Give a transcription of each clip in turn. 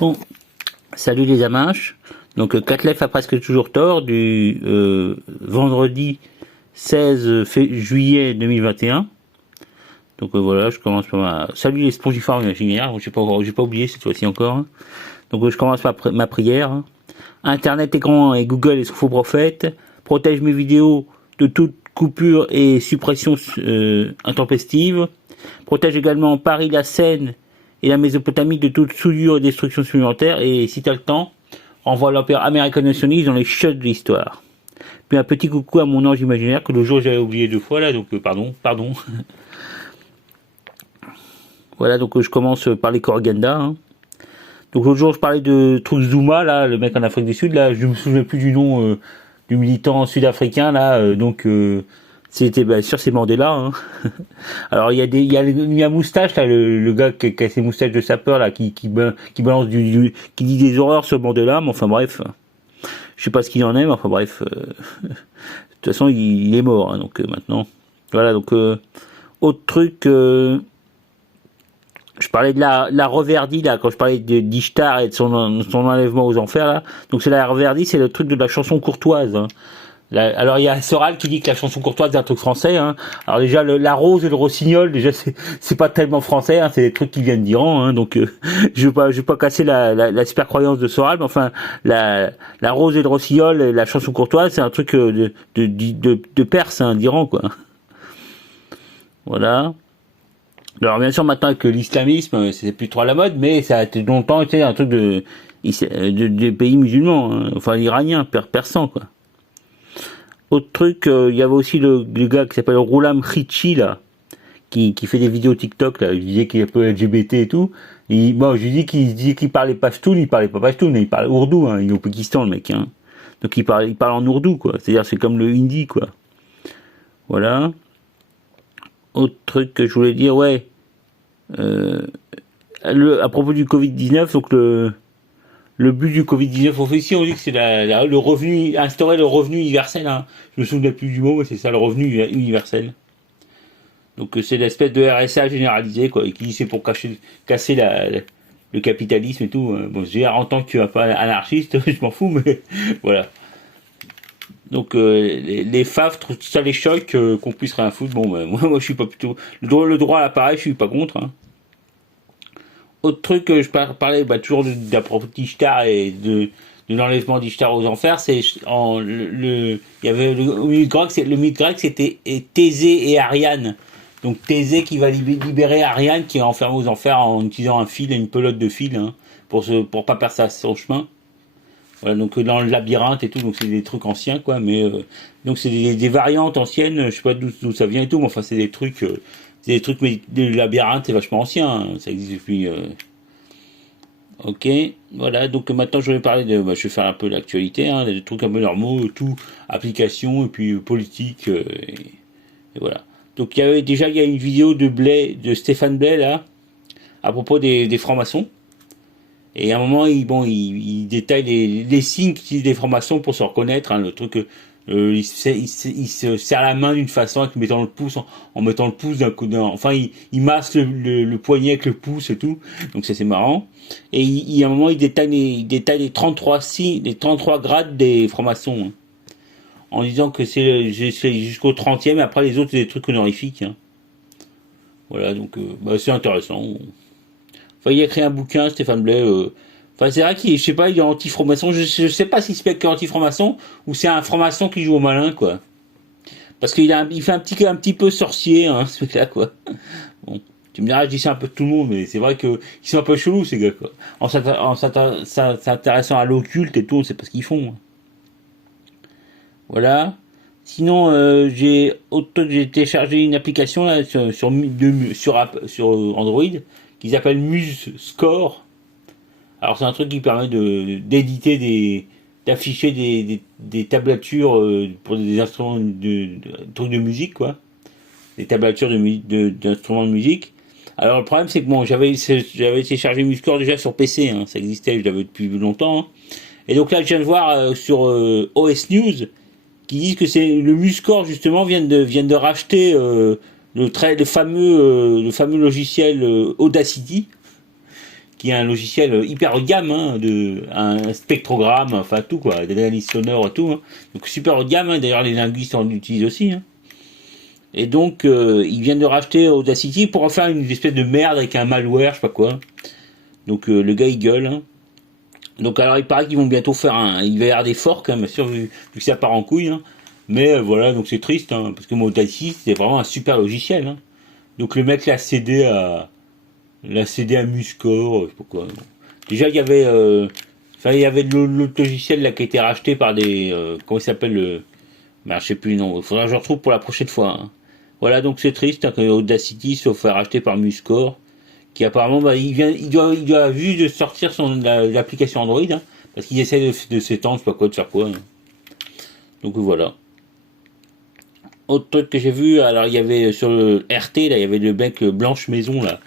Bon, salut les amanches. Donc Catlef a presque toujours tort du vendredi 16 juillet 2021. Donc voilà, je commence par salut les spongiformes imaginaires. J'ai pas oublié cette fois-ci encore, hein. Donc je commence ma prière, hein. Internet, écran et Google et son faux prophète. Protège mes vidéos de toute coupure et suppression intempestive. Protège également Paris, la Seine et la Mésopotamie de toute souillure et destruction supplémentaire. Et si t'as le temps, renvoie l'Empire American Nationaliste dans les chiottes de l'histoire. Puis un petit coucou à mon ange imaginaire que le jour j'avais oublié 2 fois là, donc pardon. Voilà, donc je commence par les Korganda, hein. Donc l'autre jour je parlais de truc Zuma là, le mec en Afrique du Sud là, je me souviens plus du nom du militant sud-africain là, c'était bien sûr c'est Mandela, hein. Alors il y a moustache là, le gars qui a ses moustaches de sapeur là, qui balance qui dit des horreurs sur Mandela, mais enfin bref, je sais pas ce qu'il en est, mais enfin bref, de toute façon il est mort, hein, donc maintenant, voilà, donc autre truc. Je parlais de la reverdie là, quand je parlais d'Ishtar et de son enlèvement aux enfers là. Donc c'est la reverdie, c'est le truc de la chanson courtoise, hein. Alors il y a Soral qui dit que la chanson courtoise c'est un truc français, hein. Alors déjà la rose et le rossignol, déjà c'est pas tellement français, hein. C'est des trucs qui viennent d'Iran, hein. Donc je veux pas casser la super croyance de Soral, mais enfin la rose et le rossignol, et la chanson courtoise, c'est un truc de Perse, hein, d'Iran quoi. Voilà. Alors bien sûr maintenant avec l'islamisme c'est plus trop à la mode, mais ça a longtemps été un truc de pays musulmans, hein. Enfin iranien, persan quoi. Autre truc, il y avait aussi le gars qui s'appelle Roulam Khrichi là, qui fait des vidéos TikTok là, je disais qu'il est un peu LGBT et tout. Bon, je lui dis qu'il disait qu'il parlait pashtoun, il parlait pas pashtoun, il parlait ourdou, hein. Il est au Pakistan le mec, hein. Donc il parle en ourdou quoi, c'est-à-dire c'est comme le hindi quoi. Voilà. Autre truc que je voulais dire, ouais. À propos du Covid-19, donc le but du Covid-19, ici on dit que c'est le revenu, instaurer le revenu universel, hein. Je me souviens plus du mot, mais c'est ça, le revenu universel. Donc c'est l'espèce de RSA généralisé, quoi, et qui c'est pour casser le capitalisme et tout, hein. Bon, j'ai en tant que pas anarchiste, je m'en fous, mais voilà. Donc les FAF trouvent ça les chocs, qu'on puisse rien foutre. Bon, ben, moi je suis pas plutôt le droit à l'appareil, je suis pas contre, hein. Autre truc que je parlais toujours d'à propos d'Ishtar et de l'enlèvement d'Ishtar aux enfers, c'est il y avait le mythe grec c'était Thésée et Ariane. Donc Thésée qui va libérer Ariane qui est enfermée aux enfers en utilisant un fil et une pelote de fil, hein, pour pas perdre son chemin. Voilà, donc dans le labyrinthe et tout, donc c'est des trucs anciens quoi, mais donc c'est des variantes anciennes, je sais pas d'où ça vient et tout, mais enfin c'est des trucs, mais le labyrinthe c'est vachement ancien, hein, ça existe depuis. Ok, voilà, donc maintenant je vais parler je vais faire un peu l'actualité, hein, des trucs un peu normaux, tout, application et puis politique, et voilà. Donc il y a une vidéo de Stéphane Blais là, à propos des francs-maçons. Et à un moment, il détaille les signes qu'utilisent les francs-maçons pour se reconnaître, hein, le truc, il se serre la main d'une façon en mettant le pouce, en mettant le pouce d'un coup, enfin, il masse le poignet avec le pouce et tout. Donc ça, c'est marrant. Et à un moment, il détaille les 33 signes, les 33 grades des francs-maçons, hein, en disant que c'est jusqu'au 30e, et après les autres, c'est des trucs honorifiques, hein. Voilà, donc, c'est intéressant. Enfin, il a écrit un bouquin, Stéphane Blais. Enfin, c'est vrai je sais pas, il est anti-franc-maçon. Je sais pas si c'est anti-franc-maçon ou c'est un franc-maçon qui joue au malin, quoi. Parce qu'il fait un petit peu sorcier, hein, ce mec-là, quoi. Bon, tu me diras, je dis ça un peu de tout le monde, mais c'est vrai qu'ils sont un peu chelous, ces gars, quoi. En s'intéressant à l'occulte et tout, c'est pas ce qu'ils font, hein. Voilà. Sinon, j'ai téléchargé une application là sur Android qui s'appelle Muse Score. Alors c'est un truc qui permet d'afficher des tablatures pour des instruments trucs de musique quoi, des tablatures d'instruments de musique. Alors le problème c'est que bon j'avais téléchargé Muse Score déjà sur PC, hein, ça existait, je l'avais depuis longtemps, hein. Et donc là je viens de voir sur OS News qui disent que c'est le Muscore justement viennent de racheter le fameux logiciel Audacity qui est un logiciel hyper haut de gamme, hein, un spectrogramme, enfin tout quoi, des analyses sonores et tout. Hein. Donc super haut de gamme, hein, d'ailleurs les linguistes en utilisent aussi. Hein. Et donc ils viennent de racheter Audacity pour en faire une espèce de merde avec un malware, je sais pas quoi. Donc le gars il gueule. Hein. Donc alors il paraît qu'ils vont bientôt faire il va y avoir des forks, hein, bien sûr, vu que ça part en couille. Hein. Mais voilà, donc c'est triste, hein, parce que mon Audacity c'est vraiment un super logiciel. Hein. Donc le mec l'a cédé à Muscore, je sais pas quoi. Déjà il y avait il y avait l'autre logiciel là qui a été racheté par des comment il s'appelle je sais plus le nom, il faudra que je le retrouve pour la prochaine fois. Hein. Voilà, donc c'est triste hein, que Audacity soit fait racheter par Muscore, qui apparemment il doit juste de sortir l'application Android, hein, parce qu'il essaie de s'étendre, je sais pas quoi, de faire quoi. Hein. Donc voilà. Autre truc que j'ai vu, alors il y avait sur le RT là, il y avait le mec Blanche Maison là.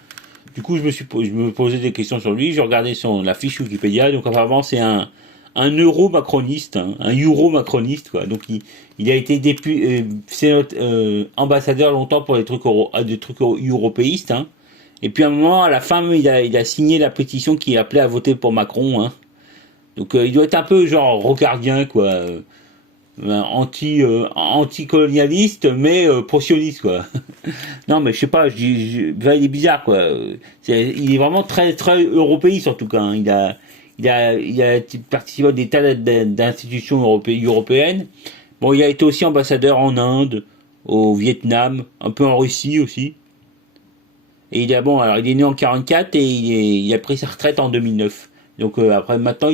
Du coup, je me posais des questions sur lui. Je regardais la fiche Wikipédia. Donc, apparemment, c'est un euro-macroniste, hein, un euro-macroniste, quoi. Donc, il a été ambassadeur longtemps pour des trucs européistes. Hein. Et puis, à un moment, à la fin, il a signé la pétition qui appelait à voter pour Macron. Hein. Donc, il doit être un peu genre rocardien, quoi. Anti-colonialiste mais pro-sioniste quoi. Non mais je sais pas, il est bizarre quoi. Il est vraiment très très européiste en tout cas. Hein. Il a participé à des tas d'institutions européennes. Bon, il a été aussi ambassadeur en Inde, au Vietnam, un peu en Russie aussi. Et il est né en 44 et il a pris sa retraite en 2009. Donc après maintenant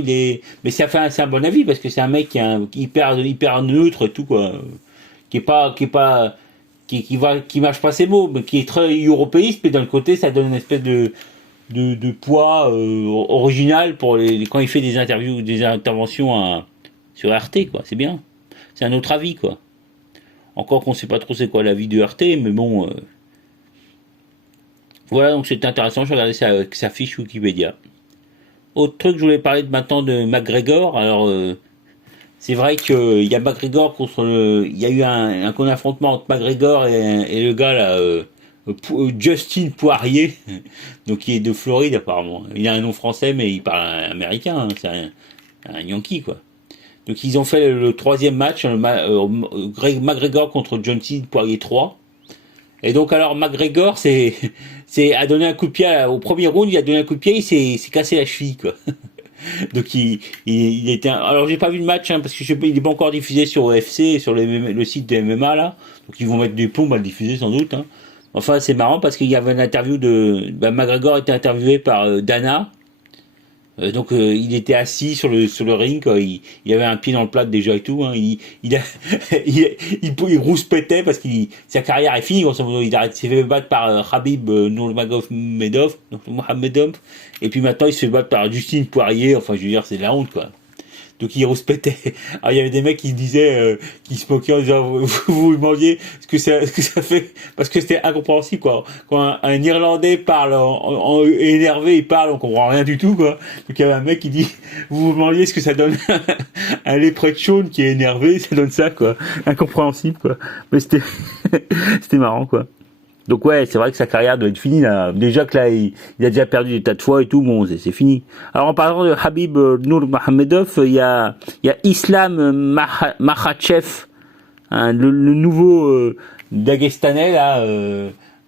mais c'est un bon avis parce que c'est un mec qui est hyper neutre et tout quoi, qui mâche pas ses mots, mais qui est très européiste, mais d'un côté ça donne une espèce de poids original pour quand il fait des interviews, des interventions sur RT quoi, c'est bien, c'est un autre avis quoi. Encore qu'on sait pas trop c'est quoi l'avis de RT, mais bon voilà, donc c'est intéressant, je regardais sa fiche Wikipédia. Autre truc, je voulais parler maintenant de McGregor. Alors, c'est vrai qu'il y a McGregor il y a eu un affrontement entre McGregor et le gars là, Justin Poirier, donc qui est de Floride apparemment. Il a un nom français, mais il parle américain. Hein, c'est un Yankee quoi. Donc ils ont fait le troisième match, McGregor contre Justin Poirier 3. Et donc alors McGregor a donné un coup de pied au premier round, il a donné un coup de pied, il s'est cassé la cheville quoi. Donc il était alors j'ai pas vu le match hein, parce que il est pas encore diffusé sur OFC, sur le site de MMA là. Donc ils vont mettre des plombs à le diffuser sans doute hein. Enfin c'est marrant parce qu'il y avait une interview McGregor était interviewé par Dana. Donc il était assis sur le ring quoi. Il avait un pied dans le plat déjà et tout hein. Il rouspétait parce que sa carrière est finie. Il s'est fait battre par Khabib Nurmagomedov et puis maintenant il se fait battre par Justin Poirier. Enfin je veux dire c'est de la honte quoi. Donc il rouspétait. Alors il y avait des mecs qui disaient, qui se moquaient en disant vous demandiez ce que ça fait, parce que c'était incompréhensible quoi. Quand un Irlandais parle énervé, il parle, on comprend rien du tout quoi. Donc il y avait un mec qui dit vous vous demandiez ce que ça donne un leprechaun qui est énervé, ça donne ça quoi. Incompréhensible quoi. Mais c'était marrant quoi. Donc ouais, c'est vrai que sa carrière doit être finie là. Déjà que là, il a déjà perdu des tas de fois et tout, bon, c'est fini. Alors en parlant de Khabib Nurmagomedov, il y a Islam Makhachev, hein, le nouveau Dagestanais là,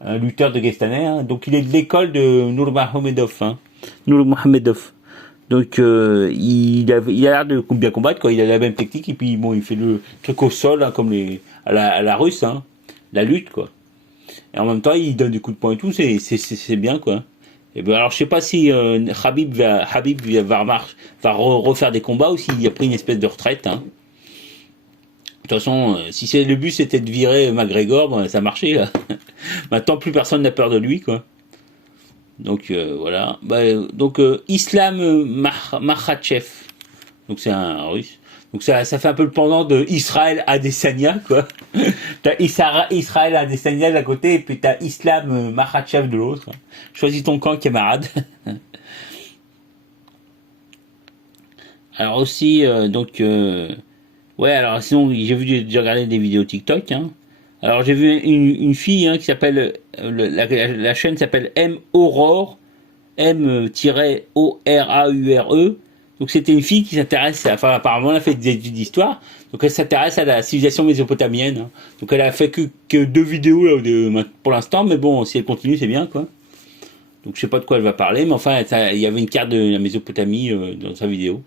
un lutteur dagestanais. Hein. Donc il est de l'école de Nurmagomedov. Hein. Nurmagomedov. Donc il a l'air de bien combattre quoi. Il a la même technique et puis bon, il fait le truc au sol hein, comme à la russe, hein, la lutte quoi. Et en même temps, il donne des coups de poing et tout, c'est bien quoi. Et ben alors je sais pas si Khabib va refaire des combats ou s'il a pris une espèce de retraite. Hein. De toute façon, si le but c'était de virer McGregor, bon, ça marchait là. Maintenant plus personne n'a peur de lui quoi. Donc voilà. Donc Islam Makhachev. Donc c'est un russe. Donc ça fait un peu le pendant de Israël Adesanya quoi. T'as Israël Adesanya d'un côté et puis t'as Islam Makhachev de l'autre. Choisis ton camp camarade. Alors aussi ouais alors sinon j'ai regardé des vidéos TikTok hein. Alors j'ai vu une fille hein, qui s'appelle la chaîne s'appelle M Aurore M-O-R-A-U-R-E. Donc c'était une fille qui s'intéresse, enfin apparemment elle a fait des études d'histoire, donc elle s'intéresse à la civilisation mésopotamienne. Hein. Donc elle a fait que 2 vidéos là, pour l'instant, mais bon, si elle continue, c'est bien quoi. Donc je sais pas de quoi elle va parler, mais enfin il y avait une carte de la Mésopotamie dans sa vidéo.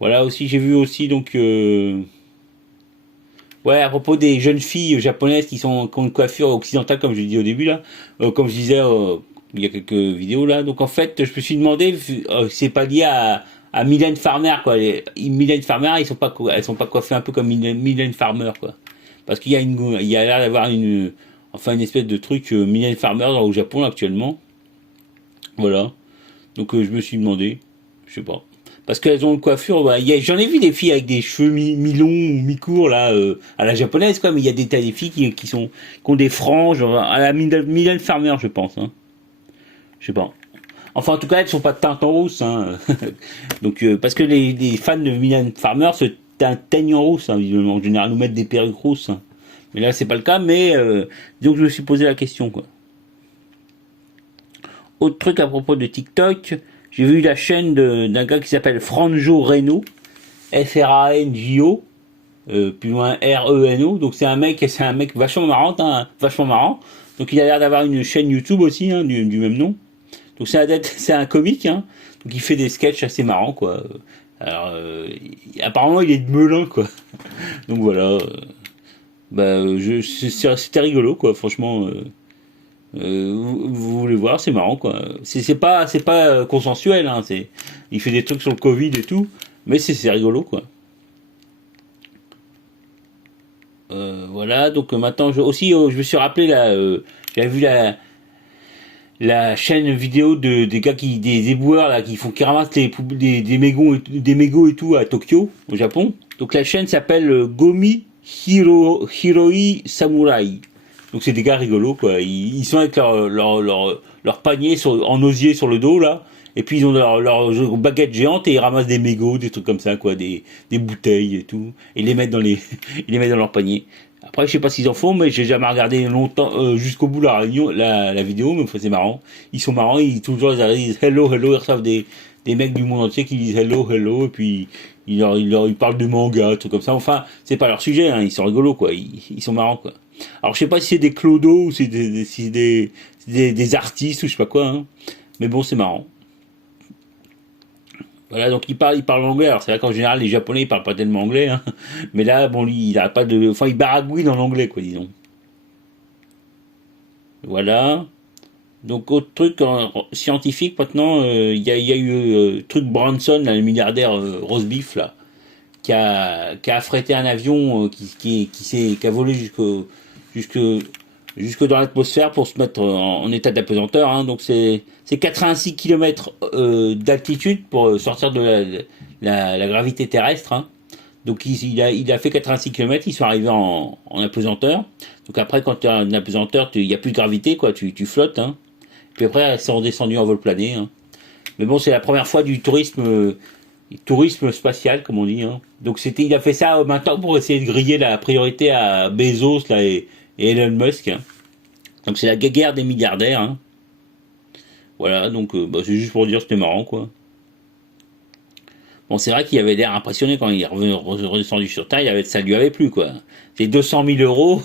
Voilà aussi, j'ai vu aussi donc ouais, à propos des jeunes filles japonaises qui ont une coiffure occidentale, comme je l'ai dit au début là, comme je disais il y a quelques vidéos là. Donc en fait, je me suis demandé, c'est pas lié à Mylène Farmer quoi. Mylène Farmer, elles sont pas coiffées un peu comme Mylène Farmer quoi. Parce il y a l'air d'avoir une espèce de truc Mylène Farmer au Japon là, actuellement. Voilà. Donc je me suis demandé, je sais pas. Parce qu'elles ont une coiffure, bah, j'en ai vu des filles avec des cheveux mi-longs ou mi-courts là, à la japonaise quoi, mais il y a des tas de filles qui ont des franges, à la Mylène Farmer je pense. Hein. Je sais pas. Enfin en tout cas elles sont pas teintes en rousse. Hein. Donc parce que les fans de Mylène Farmer se teignent en rousse, hein, visiblement. En général nous mettent des perruques rousses. Hein. Mais là c'est pas le cas, mais donc je me suis posé la question quoi. Autre truc à propos de TikTok, j'ai vu la chaîne d'un gars qui s'appelle Franjo Reno, F-R-A-N-J-O, plus loin R-E-N-O. Donc c'est un mec vachement marrant, hein, vachement marrant. Donc il a l'air d'avoir une chaîne YouTube aussi, hein, du même nom. Donc c'est un comique, hein. Donc il fait des sketchs assez marrants, quoi. Alors apparemment il est de Melun, quoi. Donc voilà. C'était rigolo, quoi. Franchement. Vous voulez voir, c'est marrant quoi. C'est pas consensuel, hein. Il fait des trucs sur le Covid et tout, mais c'est rigolo quoi. Voilà, donc maintenant je me suis rappelé là, j'avais vu la chaîne vidéo des gars des éboueurs là qui ramassent des mégots et tout à Tokyo, au Japon. Donc la chaîne s'appelle Gomi Hiroi Samurai. Donc c'est des gars rigolos quoi. Ils sont avec leur panier en osier sur le dos là. Et puis ils ont leur baguette géante et ils ramassent des mégots, des trucs comme ça quoi, des bouteilles et tout. Et ils les mettent ils les mettent dans leur panier. Après je sais pas s'ils en font, mais j'ai jamais regardé longtemps jusqu'au bout la vidéo, mais enfin, c'est marrant. Ils sont marrants, toujours ils disent hello hello, ils reçoivent des mecs du monde entier qui disent hello hello et puis ils parlent de manga, tout comme ça. Enfin c'est pas leur sujet, hein, ils sont rigolos quoi, ils sont marrants quoi. Alors je sais pas si c'est des clodos ou si c'est des artistes ou je sais pas quoi, hein. Mais bon c'est marrant. Voilà, donc il parle anglais. Alors c'est vrai qu'en général les Japonais ils parlent pas tellement anglais, hein. Mais là bon lui il a pas de, enfin il baragouine en anglais quoi disons. Voilà. Donc autre truc scientifique maintenant, il y a eu truc Branson, là, le milliardaire Rosbeef là, qui a affrété un avion qui a volé jusque jusque dans l'atmosphère pour se mettre en état d'apesanteur. Hein. Donc c'est 86 km d'altitude pour sortir de la gravité terrestre. Hein. Donc il a fait 86 km, ils sont arrivés en apesanteur. Donc après quand tu es en apesanteur, il n'y a plus de gravité, quoi, tu flottes. Hein. Puis après ils sont redescendus en vol plané. Hein. Mais bon, c'est la première fois du tourisme spatial, comme on dit. Hein. Donc il a fait ça maintenant pour essayer de griller la priorité à Bezos là, et Elon Musk. Hein. Donc c'est la guerre des milliardaires. Hein. Voilà, donc c'est juste pour dire que c'était marrant, quoi. Bon, c'est vrai qu'il avait l'air impressionné quand il est redescendu sur Terre, ça lui avait plu, quoi. C'est 200 000 euros.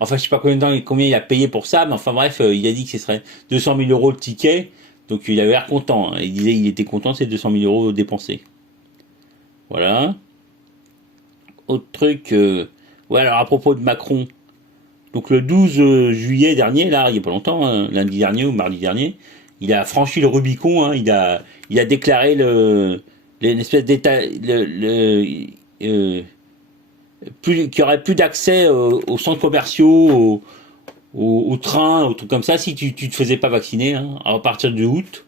Enfin, je sais pas combien il a payé pour ça, mais enfin bref, il a dit que ce serait 200 000 euros le ticket. Donc il avait l'air content. Hein. Il disait qu'il était content de ces 200 000 euros dépensés. Voilà. Autre truc, ouais, alors à propos de Macron. Donc le 12 juillet dernier, là, il n'y a pas longtemps, hein, lundi dernier ou mardi dernier, il a franchi le Rubicon. Hein, il a déclaré une espèce d'état, qu'il n'y aurait plus d'accès aux centres commerciaux, aux trains, aux trucs comme ça, si tu te faisais pas vacciner, hein, à partir de août.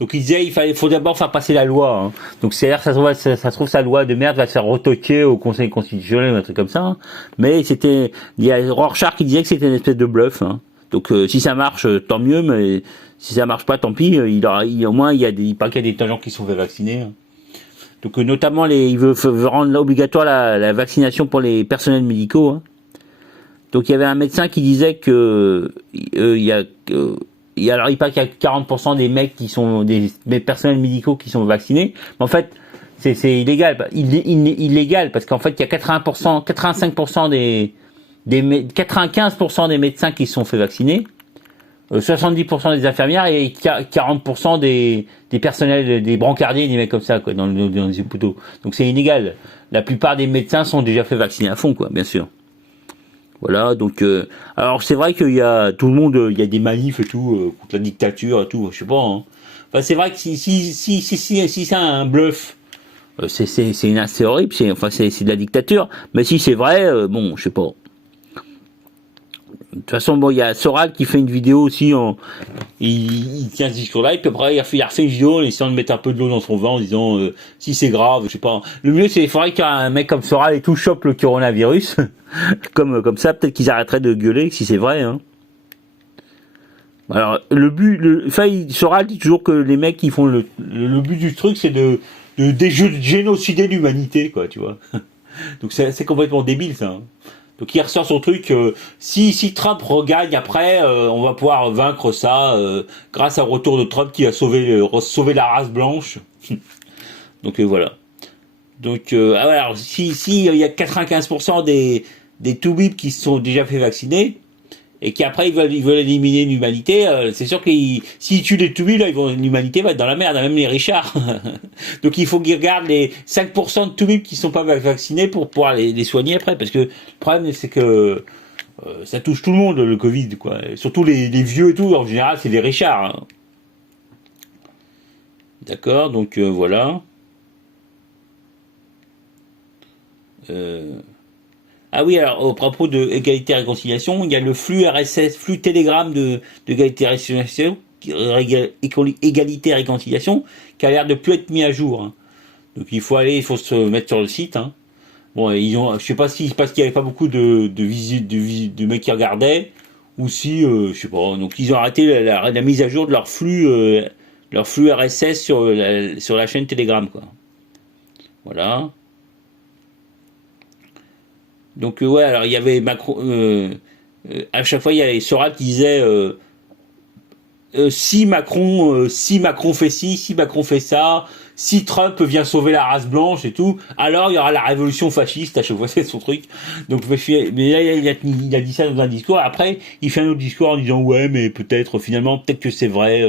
Donc il disait faut d'abord faire passer la loi. Hein. Donc c'est-à-dire ça se trouve sa loi de merde va se faire retoquer au Conseil constitutionnel, un truc comme ça. Hein. Mais il y a Rorschach qui disait que c'était une espèce de bluff. Hein. Donc si ça marche, tant mieux, mais si ça marche pas, tant pis. Au moins il paraît qu'il y a des gens qui sont fait vacciner. Hein. Donc notamment il veut rendre obligatoire la vaccination pour les personnels médicaux. Hein. Donc il y avait un médecin qui disait que alors il paraît qu'il y a 40% des mecs qui sont des personnels médicaux qui sont vaccinés. Mais en fait, c'est illégal. Illégal parce qu'en fait, il y a 80%, 85% 95% des médecins qui se sont fait vacciner, 70% des infirmières et 40% des personnels, des brancardiers, des mecs comme ça, quoi, dans les hôpitaux. Donc c'est inégal. La plupart des médecins sont déjà fait vacciner à fond, quoi, bien sûr. Voilà, donc alors c'est vrai qu'il y a tout le monde, il y a des manifs et tout contre la dictature et tout, je sais pas. Hein. Enfin, c'est vrai que si c'est un bluff, c'est horrible, c'est de la dictature. Mais si c'est vrai, bon, je sais pas. De toute façon, bon, il y a Soral qui fait une vidéo aussi, il tient ce discours-là, et puis après, il a refait une vidéo en essayant de mettre un peu de l'eau dans son vin en disant si c'est grave, je sais pas. Le mieux, il faudrait qu'un mec comme Soral et tout chope le coronavirus, comme ça, peut-être qu'ils arrêteraient de gueuler si c'est vrai. Hein. Alors, Soral dit toujours que les mecs qui font le but du truc, c'est de génocider l'humanité, quoi, tu vois. Donc c'est complètement débile, ça. Hein. Donc il ressort son truc, si Trump regagne après, on va pouvoir vaincre ça grâce au retour de Trump qui a sauvé la race blanche. Donc voilà. Donc alors si il y a 95% des toubibs qui se sont déjà fait vacciner et qui après ils veulent éliminer l'humanité, c'est sûr que s'ils tuent les toubibs là, l'humanité va être dans la merde, même les Richards. Donc il faut qu'ils regardent les 5% de toubibs qui sont pas vaccinés pour pouvoir les soigner après, parce que le problème c'est que ça touche tout le monde le Covid, quoi. Et surtout les vieux et tout, en général c'est les Richards. Hein. D'accord, donc voilà. Ah oui, alors au propos de égalité et réconciliation, il y a le flux RSS, flux Telegram de égalité et réconciliation, égalité et réconciliation, qui a l'air de plus être mis à jour. Hein. Donc il faut se mettre sur le site. Hein. Bon, je sais pas si parce qu'il y avait pas beaucoup de visites, de mecs qui regardaient, ou si, je sais pas. Donc ils ont arrêté la mise à jour de leur flux RSS sur la chaîne Telegram, quoi. Voilà. Donc ouais, alors il y avait Macron, à chaque fois il y avait Soral qui disait si Macron fait ci, si Macron fait ça, si Trump vient sauver la race blanche et tout, alors il y aura la révolution fasciste. À chaque fois c'est son truc. Donc mais là il a dit ça dans un discours. Après il fait un autre discours en disant ouais mais peut-être que c'est vrai.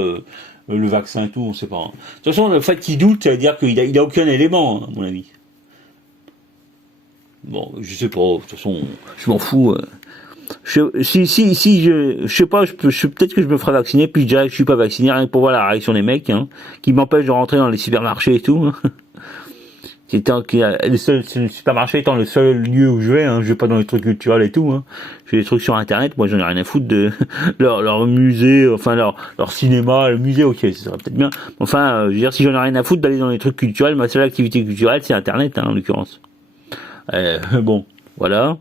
Le vaccin et tout, on sait pas. Hein. De toute façon, le fait qu'il doute, ça veut dire qu'il a aucun élément, hein, à mon avis. Bon, je sais pas, de toute façon, je m'en fous. Je sais pas, peut-être que je me ferai vacciner, puis je dirais que je suis pas vacciné, rien que pour voir la réaction des mecs, hein, qui m'empêchent de rentrer dans les supermarchés et tout. Hein. Le supermarché étant le seul lieu où je vais pas dans les trucs culturels et tout. Hein. J'ai des trucs sur internet, moi j'en ai rien à foutre de leur musée, enfin leur cinéma, le musée, ok, ça serait peut-être bien. Enfin, je veux dire, si j'en ai rien à foutre d'aller dans les trucs culturels, ma seule activité culturelle c'est internet, hein, en l'occurrence. Bon, voilà.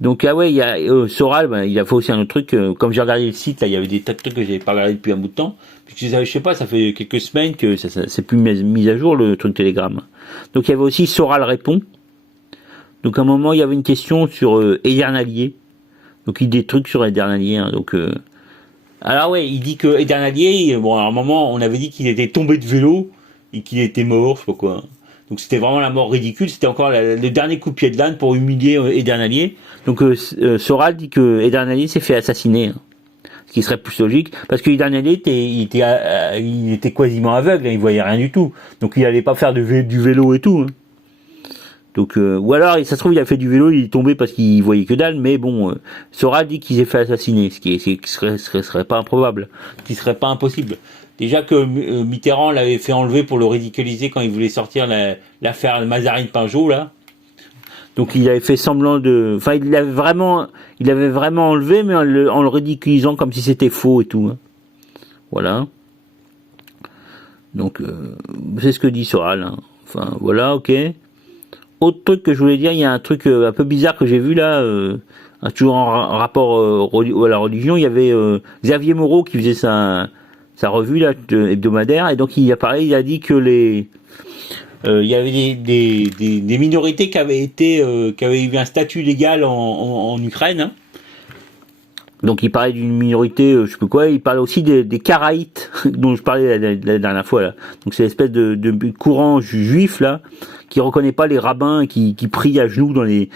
Donc ah ouais, il y a Soral, il a fait aussi un autre truc. Comme j'ai regardé le site, là, il y avait des tas de trucs que j'avais pas regardé depuis un bout de temps. Puis je sais pas, ça fait quelques semaines que ça c'est plus mis à jour le truc Telegram. Donc il y avait aussi Soral répond. Donc à un moment il y avait une question sur Edernalier. Donc il dit des trucs sur Edernalier. Hein, donc alors ouais, il dit que Edernalier, bon à un moment on avait dit qu'il était tombé de vélo et qu'il était mort, je sais pas quoi. Donc c'était vraiment la mort ridicule, c'était encore le dernier coup de pied de l'âne pour humilier Edernalier. Donc Soral dit que Edernalier s'est fait assassiner, hein, ce qui serait plus logique, parce que Edernalier il était quasiment aveugle, hein, il voyait rien du tout, donc il allait pas faire du vélo et tout. Hein. Donc ou alors ça se trouve il a fait du vélo, il est tombé parce qu'il voyait que dalle, mais bon, Soral dit qu'il s'est fait assassiner, ce qui serait pas improbable, ce qui serait pas impossible. Déjà que Mitterrand l'avait fait enlever pour le ridiculiser quand il voulait sortir l'affaire Mazarine-Pinjot, là. Donc il avait fait semblant de... Enfin, il avait vraiment enlevé, mais en le ridiculisant comme si c'était faux et tout. Hein. Voilà. Donc, c'est ce que dit Soral. Hein. Enfin, voilà, ok. Autre truc que je voulais dire, il y a un truc un peu bizarre que j'ai vu là, toujours en rapport à la religion. Il y avait Xavier Moreau qui faisait sa revue là, hebdomadaire, et donc il a dit que il y avait des minorités qui avaient eu un statut légal en Ukraine, hein, Donc il parlait d'une minorité, je sais plus quoi, il parlait aussi des Karaïtes, dont je parlais la dernière fois là. Donc c'est l'espèce de courant juif là, qui reconnaît pas les rabbins qui prient à genoux dans les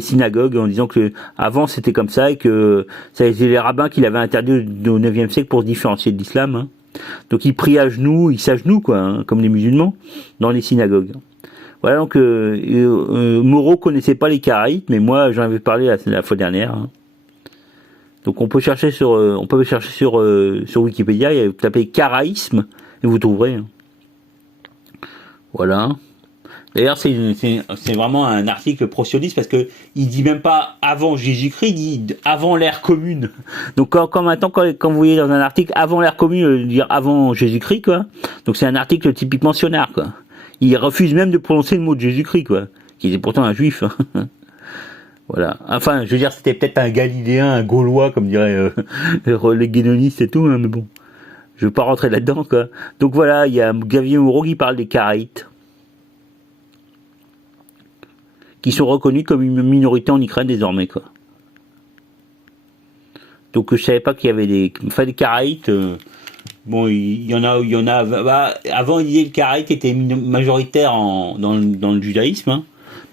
synagogues en disant que avant c'était comme ça et que c'était les rabbins qui l'avaient interdit au 9e siècle pour se différencier de l'islam. Hein. Donc ils prient à genoux, ils s'agenouillent quoi, hein, comme les musulmans, dans les synagogues. Voilà donc Moreau connaissait pas les Karaïtes, mais moi j'en avais parlé la fois dernière. Hein. Donc on peut chercher sur Wikipédia, vous tapez karaïsme et vous trouverez. Hein. Voilà. D'ailleurs c'est vraiment un article pro-sioniste parce que il dit même pas avant Jésus-Christ, il dit avant l'ère commune. Donc quand maintenant quand vous voyez dans un article avant l'ère commune dire avant Jésus-Christ quoi. Donc c'est un article typiquement sionard quoi. Il refuse même de prononcer le mot de Jésus-Christ quoi, qui était pourtant un juif. Hein. Voilà. Enfin, je veux dire, c'était peut-être un Galiléen, un Gaulois, comme diraient les guénonistes et tout, hein, mais bon, je veux pas rentrer là-dedans, quoi. Donc voilà, il y a Xavier Moreau qui parle des Karaïtes, qui sont reconnus comme une minorité en Ukraine désormais, quoi. Donc je savais pas qu'il y avait des Karaïtes. Bon, il y en a. Bah, avant, il disait que les Karaïtes étaient majoritaires dans le judaïsme. Hein.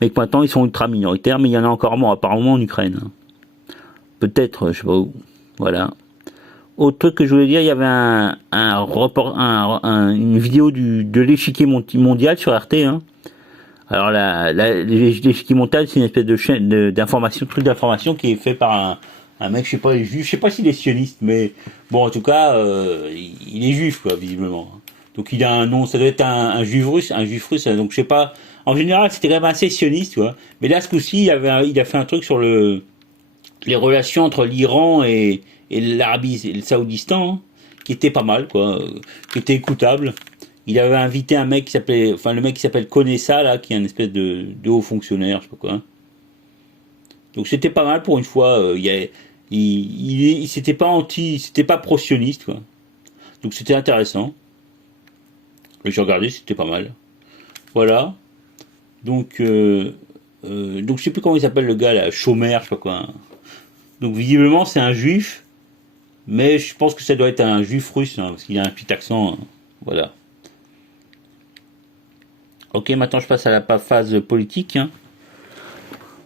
Mais que maintenant ils sont ultra minoritaires, mais il y en a encore moins apparemment en Ukraine. Peut-être, je sais pas où. Voilà. Autre truc que je voulais dire, il y avait une vidéo de l'échiquier mondial sur RT. Hein. Alors l'échiquier mondial, c'est une espèce de chaîne d'information, truc d'information qui est fait par un mec, je sais pas s'il est sioniste, mais bon, en tout cas, il est juif, quoi, visiblement. Donc il a un nom, ça doit être un juif russe, donc je sais pas. En général, c'était quand même assez sioniste, quoi. Mais là, ce coup-ci, il a fait un truc sur les relations entre l'Iran et l'Arabie et le Saoudistan, hein, qui était pas mal, quoi, qui était écoutable. Il avait invité un mec le mec qui s'appelle Konessa, là, qui est un espèce de haut fonctionnaire, je sais pas quoi. Donc c'était pas mal pour une fois. C'était pas pro-sioniste, quoi. Donc c'était intéressant. Et j'ai regardé, c'était pas mal. Voilà. Donc je sais plus comment il s'appelle le gars là, Chômer, je sais pas quoi. Donc visiblement c'est un juif, mais je pense que ça doit être un juif russe, hein, parce qu'il a un petit accent. Hein. Voilà. Ok, maintenant je passe à la phase politique. Hein.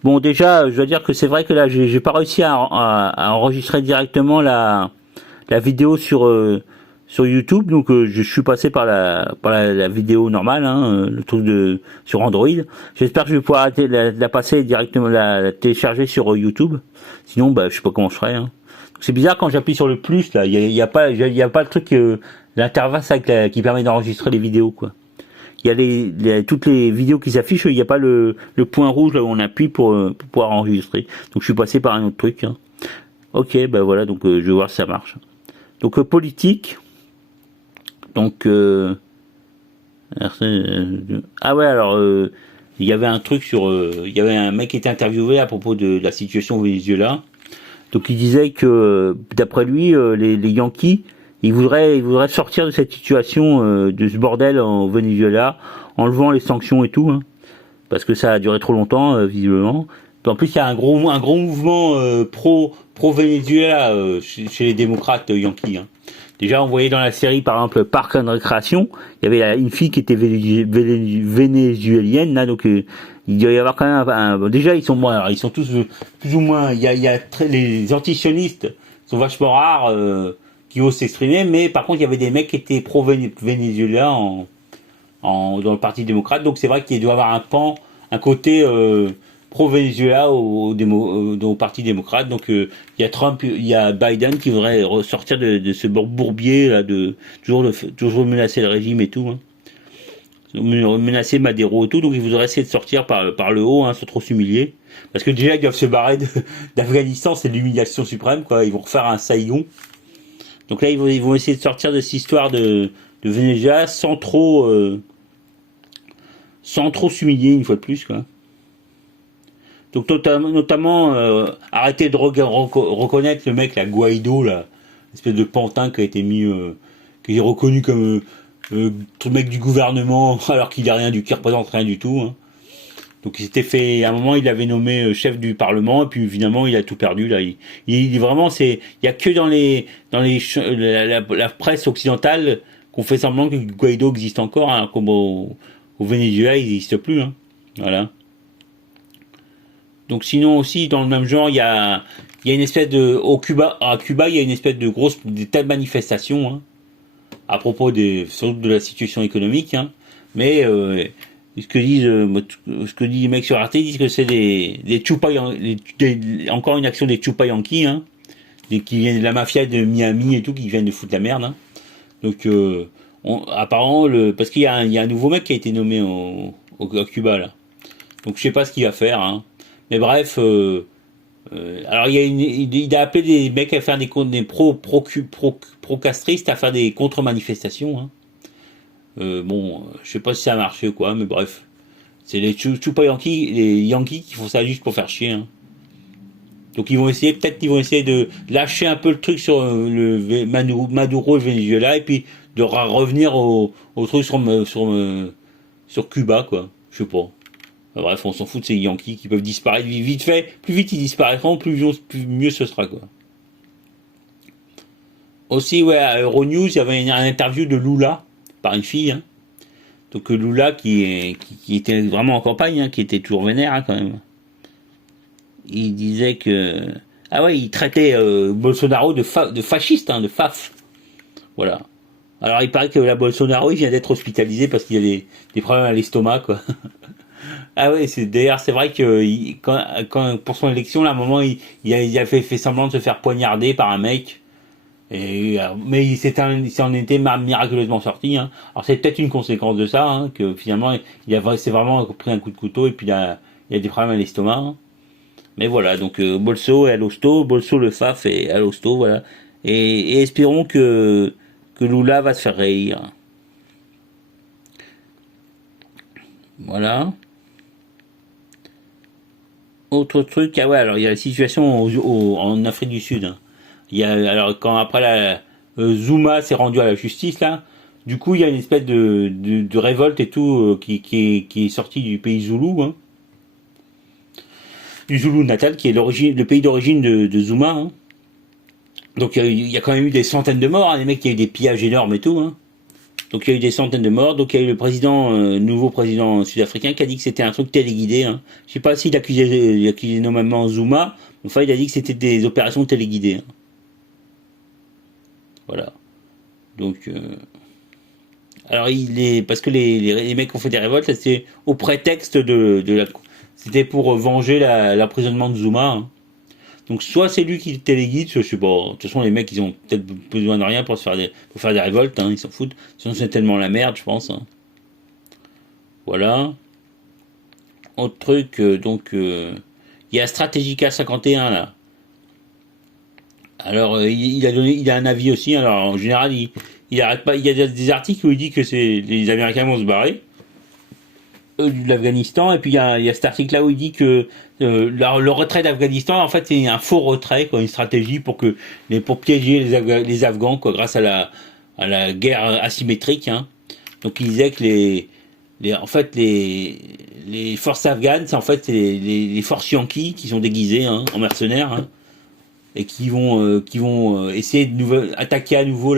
Bon, déjà, je dois dire que c'est vrai que là, j'ai pas réussi à enregistrer directement la vidéo sur YouTube, donc je suis passé par la vidéo normale, hein, le truc sur Android. J'espère que je vais pouvoir la passer directement, la télécharger sur YouTube. Sinon, bah, je sais pas comment je ferai. Hein. C'est bizarre quand j'appuie sur le plus, là, il y a pas le truc l'interface qui permet d'enregistrer les vidéos, quoi. Il y a toutes les vidéos qui s'affichent, il n'y a pas le point rouge là où on appuie pour pouvoir enregistrer. Donc je suis passé par un autre truc. Hein. Ok, ben voilà, donc je vais voir si ça marche. Donc politique. Donc ah ouais, alors il y avait un truc il y avait un mec qui était interviewé à propos de la situation au Venezuela. Donc il disait que d'après lui, les Yankees il voudrait sortir de cette situation, de ce bordel au Venezuela, en levant les sanctions et tout, hein, parce que ça a duré trop longtemps, visiblement. Puis en plus, il y a un gros mouvement pro Venezuela chez les démocrates yankees. Hein. Déjà, on voyait dans la série, par exemple, Park and Recreation, il y avait une fille qui était vénézuélienne, là, donc il doit y avoir quand même déjà, ils sont tous plus ou moins. Il y a les antisionistes sont vachement rares. Qui osent s'exprimer, mais par contre il y avait des mecs qui étaient pro-Venezuela dans le Parti démocrate, donc c'est vrai qu'il doit y avoir un côté pro-Venezuela au Parti démocrate, donc il y a Trump, il y a Biden qui voudrait ressortir de ce bourbier là, de toujours menacer le régime et tout, hein. Menacer Madero et tout, donc ils voudraient essayer de sortir par le haut, hein, sans trop s'humilier, parce que déjà ils doivent se barrer d'Afghanistan, c'est l'humiliation suprême, quoi. Ils vont refaire un Saïgon. Donc là, ils vont essayer de sortir de cette histoire de Venezuela sans trop s'humilier une fois de plus, quoi. Donc notamment arrêter de reconnaître le mec, la Guaido, là, espèce de pantin qui a été mis, qui est reconnu comme tout le mec du gouvernement, alors qu'il a rien qui représente rien du tout. Hein. Donc il s'était fait, à un moment, il avait nommé chef du Parlement, et puis finalement, il a tout perdu. Là, il vraiment, il y a que la presse occidentale qu'on fait semblant que Guaido existe encore, hein, comme au Venezuela, il n'existe plus. Hein. Voilà. Donc sinon aussi, dans le même genre, il y a une espèce de, à Cuba, il y a une espèce de des tas de manifestations, hein, à propos surtout de la situation économique, hein. Mais ce que disent les mecs sur Arte, ils disent que c'est encore une action des Chupa Yankees, hein, qui viennent de la mafia de Miami et tout, qui viennent de foutre la merde. Hein. Donc apparemment, parce qu'il y a un nouveau mec qui a été nommé à Cuba là. Donc je sais pas ce qu'il va faire. Hein. Mais bref, alors il a appelé des mecs à faire des pro-castristes à faire des contre-manifestations. Hein. Bon, je sais pas si ça a marché ou quoi, mais bref. C'est les Chupa Yankees, les Yankees qui font ça juste pour faire chier. Hein. Donc peut-être qu'ils vont essayer de lâcher un peu le truc sur le Maduro, le Venezuela, et puis de revenir au truc sur Cuba, quoi. Je sais pas. Bref, on s'en fout de ces Yankees qui peuvent disparaître vite fait. Plus vite ils disparaîtront, plus mieux ce sera, quoi. Aussi, ouais, à Euronews, il y avait une interview de Lula par une fille. Hein. Donc Lula qui était vraiment en campagne, hein, qui était toujours vénère, hein, quand même. Il disait que... Ah ouais, il traitait Bolsonaro de fasciste, hein, de faf. Voilà. Alors il paraît que la Bolsonaro, il vient d'être hospitalisé parce qu'il y a des problèmes à l'estomac, quoi. Ah ouais, d'ailleurs c'est vrai que quand pour son élection, là, à un moment, il a fait semblant de se faire poignarder par un mec. Mais il s'en était miraculeusement sorti. Hein. Alors c'est peut-être une conséquence de ça, hein, que finalement c'est vraiment pris un coup de couteau et puis il a des problèmes à l'estomac. Hein. Mais voilà, donc Bolso et Alosto, Bolso le Faf et Alosto, voilà. Et espérons que Lula va se faire réélire. Voilà. Autre truc, ah ouais, alors il y a la situation en Afrique du Sud. Hein. Il y a, alors quand après Zuma s'est rendu à la justice là, du coup il y a une espèce de révolte et tout qui est sortie du pays Zoulou, hein. Du Zoulou natal, qui est le pays d'origine de Zuma. Hein. Donc il y a quand même eu des centaines de morts, hein, les mecs, il y a eu des pillages énormes et tout. Hein. Donc il y a eu des centaines de morts. Donc il y a eu le nouveau président sud-africain qui a dit que c'était un truc téléguidé. Hein. Je sais pas s'il accusait nommément Zuma, enfin il a dit que c'était des opérations téléguidées. Hein. Voilà. Donc alors parce que les mecs qui ont fait des révoltes, c'était au prétexte c'était pour venger l'emprisonnement de Zuma. Hein. Donc soit c'est lui qui téléguide, je sais pas. De toute façon les mecs ils ont peut-être besoin de rien pour faire des révoltes, hein, ils s'en foutent. Sinon c'est tellement la merde, je pense. Hein. Voilà. Autre truc, il y a Strategica 51 là. Alors il a un avis aussi. Alors en général il arrête pas. Il y a des articles où il dit que les Américains vont se barrer de l'Afghanistan, et puis il y a cet article là où il dit que le retrait d'Afghanistan en fait c'est un faux retrait, quoi, une stratégie pour piéger les Afghans, quoi, grâce à la guerre asymétrique. Hein. Donc il disait que en fait les forces afghanes, c'est en fait les forces yankees qui sont déguisées, hein, en mercenaires, hein, et qui vont essayer de attaquer à nouveau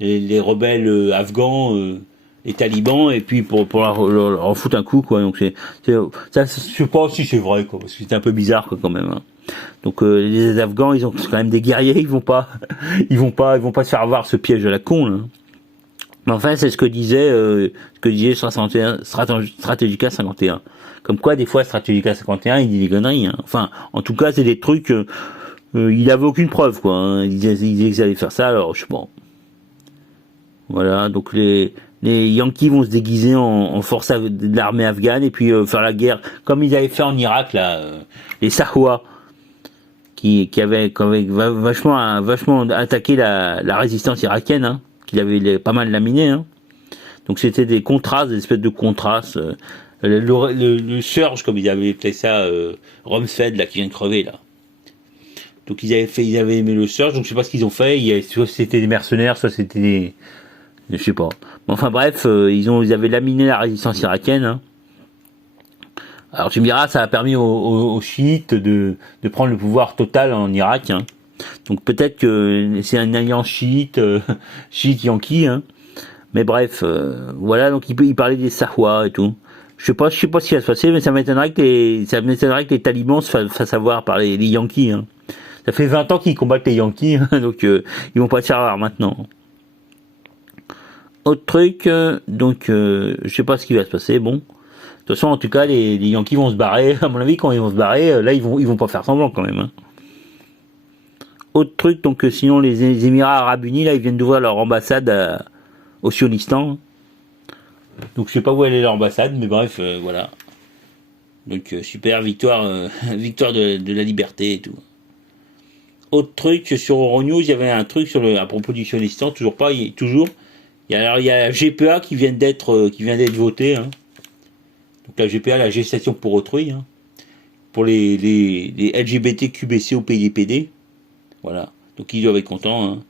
les rebelles afghans, les talibans, et puis pour leur foutre un coup, quoi. Donc ça, je sais pas si c'est vrai, quoi, parce que c'est un peu bizarre, quoi, quand même. Hein. Donc les Afghans, ils ont quand même des guerriers, ils vont pas se faire avoir ce piège à la con, là. Mais enfin, c'est ce que disait Strategica 51. Comme quoi, des fois, Strategica 51, il dit des conneries. Hein. Enfin, en tout cas, c'est des trucs. Il avait aucune preuve, quoi. Hein. Il disait qu'ils allaient faire ça, alors je sais pas. Voilà, donc les Yankees vont se déguiser en force de l'armée afghane et puis faire la guerre comme ils avaient fait en Irak, là, les Sahwa qui avaient vachement attaqué la résistance irakienne, hein, qu'il avait pas mal laminé. Hein. Donc c'était des contrastes, des espèces de contrastes. Le surge, comme ils avaient appelé ça, Rumsfeld, là, qui vient de crever, là. Donc ils avaient aimé le surge, donc je sais pas ce qu'ils ont fait. Soit c'était des mercenaires, soit c'était des... Je sais pas. Mais enfin bref, ils avaient laminé la résistance irakienne. Hein. Alors tu me diras, ça a permis aux chiites de prendre le pouvoir total en Irak. Hein. Donc peut-être que c'est une alliance chiite, chiite yankee. Hein. Mais bref, voilà. Donc il parlait des Sahwa et tout. Je sais pas ce qui va se passer, mais ça m'étonnerait que les talibans se fassent avoir par les Yankees. Hein. Ça fait 20 ans qu'ils combattent les Yankees, hein, donc ils vont pas se faire avoir maintenant. Autre truc, je sais pas ce qui va se passer. Bon, de toute façon, en tout cas, les Yankees vont se barrer. À mon avis, quand ils vont se barrer, là, ils vont pas faire semblant quand même. Hein. Autre truc, donc sinon les Émirats Arabes Unis, là, ils viennent d'ouvrir leur ambassade au Sionistan. Donc je sais pas où elle est l'ambassade, mais bref, voilà. Donc super victoire, victoire de la liberté et tout. Autre truc sur Euronews, il y avait un truc à propos du Sionistan, toujours pas, toujours. Il y a la GPA qui vient d'être votée. Hein. Donc la GPA, la gestation pour autrui, hein, pour les LGBT QBC au PIDPD. Voilà. Donc ils doivent être contents. Hein.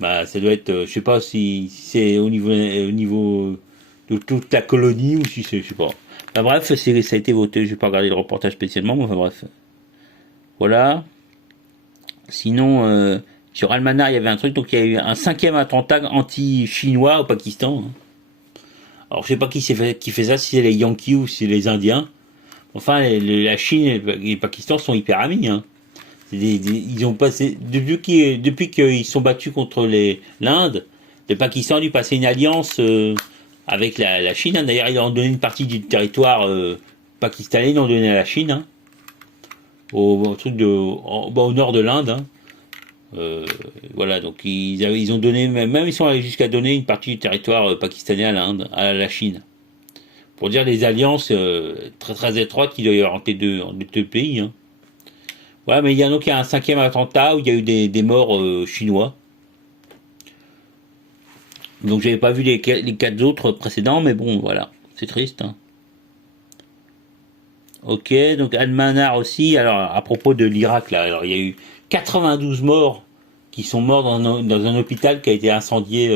Bah ça doit être, je sais pas si c'est au niveau de toute la colonie ou si c'est, je sais pas. Enfin bref, ça a été voté. Je vais pas regarder le reportage spécialement, mais enfin bref. Voilà. Sinon, sur Almanar, il y avait un truc, donc il y a eu un 5e attentat anti-chinois au Pakistan. Hein. Alors je sais pas qui fait ça, si c'est les Yankees ou si c'est les Indiens. Enfin, la Chine et le Pakistan sont hyper amis. Hein. Ils ont passé depuis qu'ils sont battus contre l'Inde, le Pakistan a dû passer une alliance avec la Chine. Hein. D'ailleurs, ils ont donné une partie du territoire pakistanais, ils l'ont donné à la Chine, hein. au nord de l'Inde. Hein. Voilà, donc ils ont donné, même ils sont allés jusqu'à donner une partie du territoire pakistanais à l'Inde, à la Chine. Pour dire des alliances très très étroites qu'il doit y avoir entre les deux pays. Hein. Voilà, mais il y a un 5e attentat où il y a eu des morts chinois. Donc j'avais pas vu les 4 autres précédents, mais bon, voilà, c'est triste. Hein. Ok, donc Al-Manar aussi. Alors à propos de l'Irak, là, alors il y a eu 92 morts qui sont morts dans un hôpital qui a été incendié.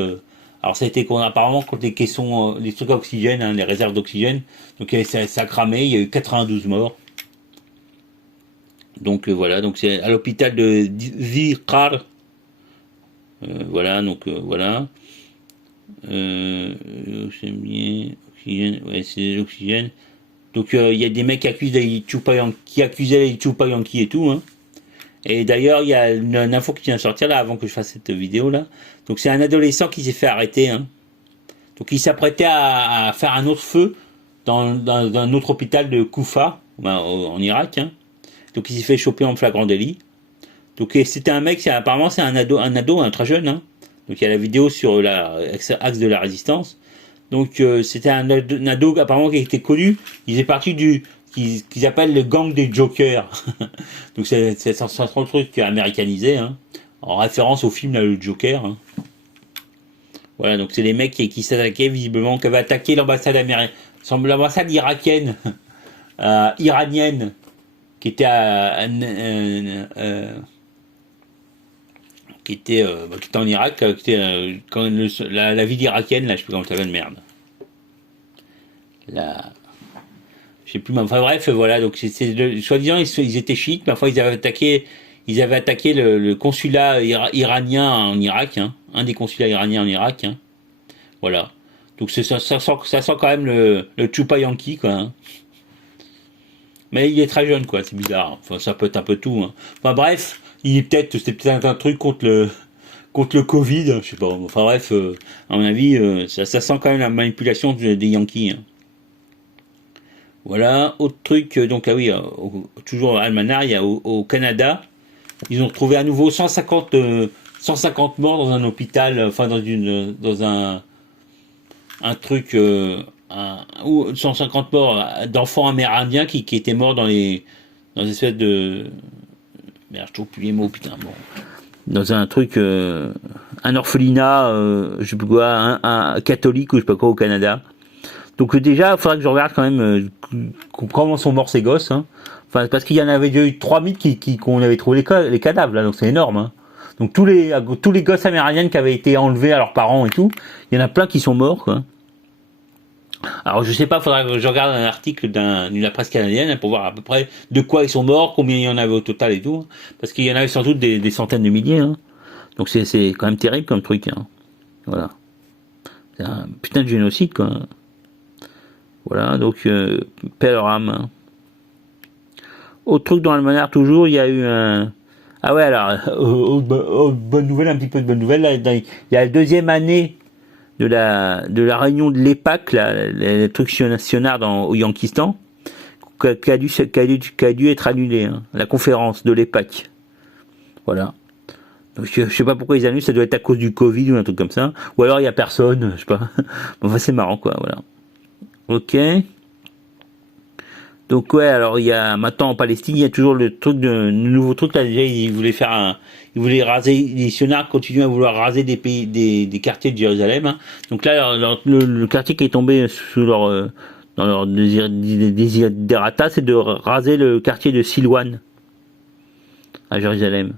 Alors ça a été apparemment contre les caissons, les trucs à oxygène, hein, les réserves d'oxygène. Donc ça a cramé, il y a eu 92 morts. Donc voilà, donc c'est à l'hôpital de Zikar. Voilà, donc voilà. C'est bien, oxygène, ouais, c'est l'oxygène. Donc il y a des mecs qui accusaient les Chupa Yankee et tout. Hein. Et d'ailleurs, il y a une info qui vient de sortir là avant que je fasse cette vidéo là. Donc c'est un adolescent qui s'est fait arrêter. Hein. Donc il s'apprêtait à faire un autre feu dans un autre hôpital de Koufa, en Irak. Hein. Donc il s'est fait choper en flagrant délit. Donc c'était un mec, apparemment c'est un ado très jeune. Hein. Donc il y a la vidéo sur l'axe de la résistance. Donc c'était un ado apparemment qui était connu. Il est parti qu'ils appellent le gang des jokers. Donc c'est un truc américanisé, hein, en référence au film là, le Joker. Hein. Voilà, donc c'est les mecs qui s'attaquaient visiblement, qui avaient attaqué l'ambassade américaine, l'ambassade irakienne, iranienne, qui était qui était en Irak, qui était la ville irakienne, là, je sais plus comment ça s'appelle, merde. Je sais plus, mais enfin bref, voilà, donc soi-disant ils étaient chiites, mais enfin ils avaient attaqué le consulat iranien en Irak, hein, un des consulats iraniens en Irak, hein. Voilà. Donc ça sent quand même le Chupa Yankee, quoi. Hein. Mais il est très jeune, quoi, c'est bizarre. Enfin, ça peut être un peu tout. Hein. Enfin bref, c'était peut-être un truc contre le Covid, je sais pas. Enfin bref, à mon avis, ça sent quand même la manipulation des Yankees. Hein. Voilà, autre truc, donc ah oui, toujours à Almanar, il y a au Canada, ils ont trouvé à nouveau 150 morts dans un hôpital, enfin dans un truc, 150 morts d'enfants amérindiens qui étaient morts dans des espèces de, merde, je trouve plus les mots, putain, bon, dans un truc, un orphelinat, je sais pas quoi, un catholique ou je sais pas quoi au Canada. Donc déjà, il faudrait que je regarde quand même comment sont morts ces gosses. Hein. Enfin, parce qu'il y en avait déjà eu 3000 qu'on avait trouvé les cadavres, là, donc c'est énorme. Hein. Donc tous les gosses amérindiens qui avaient été enlevés à leurs parents et tout, il y en a plein qui sont morts, quoi. Alors je sais pas, faudra que je regarde un article d'une la presse canadienne pour voir à peu près de quoi ils sont morts, combien il y en avait au total et tout, parce qu'il y en avait sans doute des centaines de milliers. Hein. Donc c'est quand même terrible comme truc. Hein. Voilà. C'est un putain de génocide quoi. Voilà, donc paix à leur âme. Hein. Autre truc dans l'almanach toujours, il y a eu un... Ah ouais, alors, bonne nouvelle, un petit peu de bonne nouvelle, là, il y a la deuxième année de la réunion de l'EPAC, le truc national au Yankistan, qui a dû être annulé, hein, la conférence de l'EPAC. Voilà. Donc, je sais pas pourquoi ils annulent, ça doit être à cause du Covid ou un truc comme ça. Ou alors il y a personne, je sais pas. Enfin, c'est marrant, quoi, voilà. Ok. Donc ouais, alors il y a maintenant en Palestine, il y a toujours le nouveau truc là. Déjà, ils voulaient raser, les sionards continuent à vouloir raser des quartiers de Jérusalem. Hein. Donc là, le quartier qui est tombé sous dans leur desiderata, c'est de raser le quartier de Silouan à Jérusalem.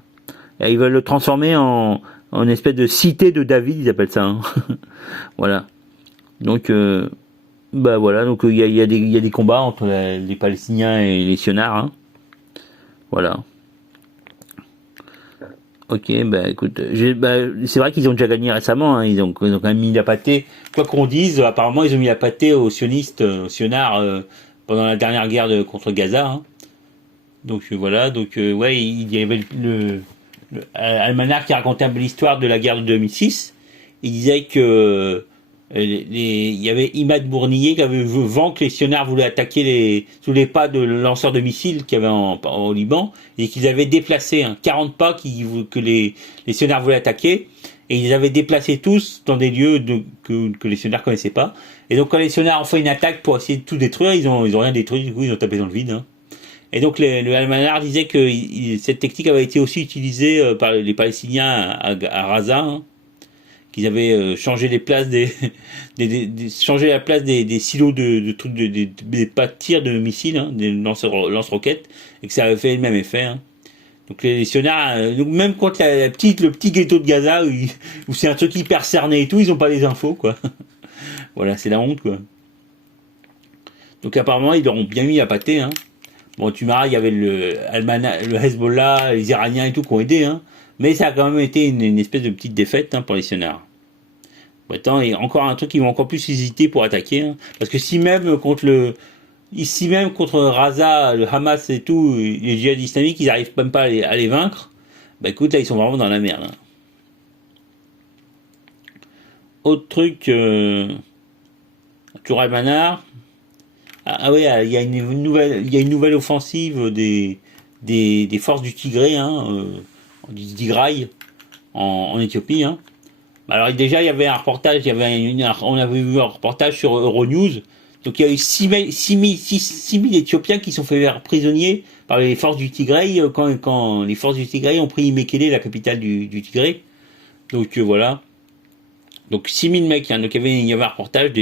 Et ils veulent le transformer en espèce de cité de David, ils appellent ça. Hein. Voilà. Donc bah voilà, donc il y a des combats entre les Palestiniens et les sionards. Hein. Voilà. Ok, bah écoute, c'est vrai qu'ils ont déjà gagné récemment. Hein. Ils ont quand même mis la pâtée. Quoi qu'on dise, apparemment ils ont mis la pâtée aux sionistes, aux sionards pendant la dernière guerre contre Gaza. Hein. Donc voilà, donc ouais, il y avait Almanach qui racontait un peu l'histoire de la guerre de 2006. Il disait que il y avait Imad Bournier qui avait vu vent que les sionards voulaient attaquer sous les pas de lanceurs de missiles qu'il y avait au Liban et qu'ils avaient déplacé 40 pas que les sionards voulaient attaquer et ils avaient déplacé tous dans des lieux que les sionards connaissaient pas. Et donc quand les sionards ont fait une attaque pour essayer de tout détruire, ils ont rien détruit, du coup ils ont tapé dans le vide. Hein. Et donc le Almanach disait que cette technique avait été aussi utilisée par les Palestiniens à Raza. Hein. Qu'ils avaient changé les places changé la place des silos de trucs des pas de tir de missiles, hein, des lance-roquettes, et que ça avait fait le même effet. Hein. Donc les sionards, donc même contre le petit ghetto de Gaza où c'est un truc hyper cerné et tout, ils ont pas les infos quoi. Voilà, c'est la honte quoi. Donc apparemment ils leur ont bien mis à pâté. Hein. Bon, tu m'arrêtes, il y avait le Hezbollah, les Iraniens et tout qui ont aidé, hein. Mais ça a quand même été une espèce de petite défaite hein, pour les sionards. Attends, et encore un truc qu'ils vont encore plus hésiter pour attaquer. Hein. Parce que si même contre Raza, le Hamas et tout, les djihadistes islamiques, ils n'arrivent même pas à les vaincre, bah écoute, là ils sont vraiment dans la merde. Hein. Autre truc, toujours Almanach. Ah ouais, il y a une nouvelle offensive des forces du Tigré, hein, du Tigray en Éthiopie. Hein. Alors déjà, il y avait un reportage, on avait vu un reportage sur Euronews. Donc il y a eu 6 000 Éthiopiens qui sont fait prisonniers par les forces du Tigray quand les forces du Tigray ont pris Mekele, la capitale du Tigray. Donc voilà. Donc 6 000 mecs. Hein. Donc il y avait un reportage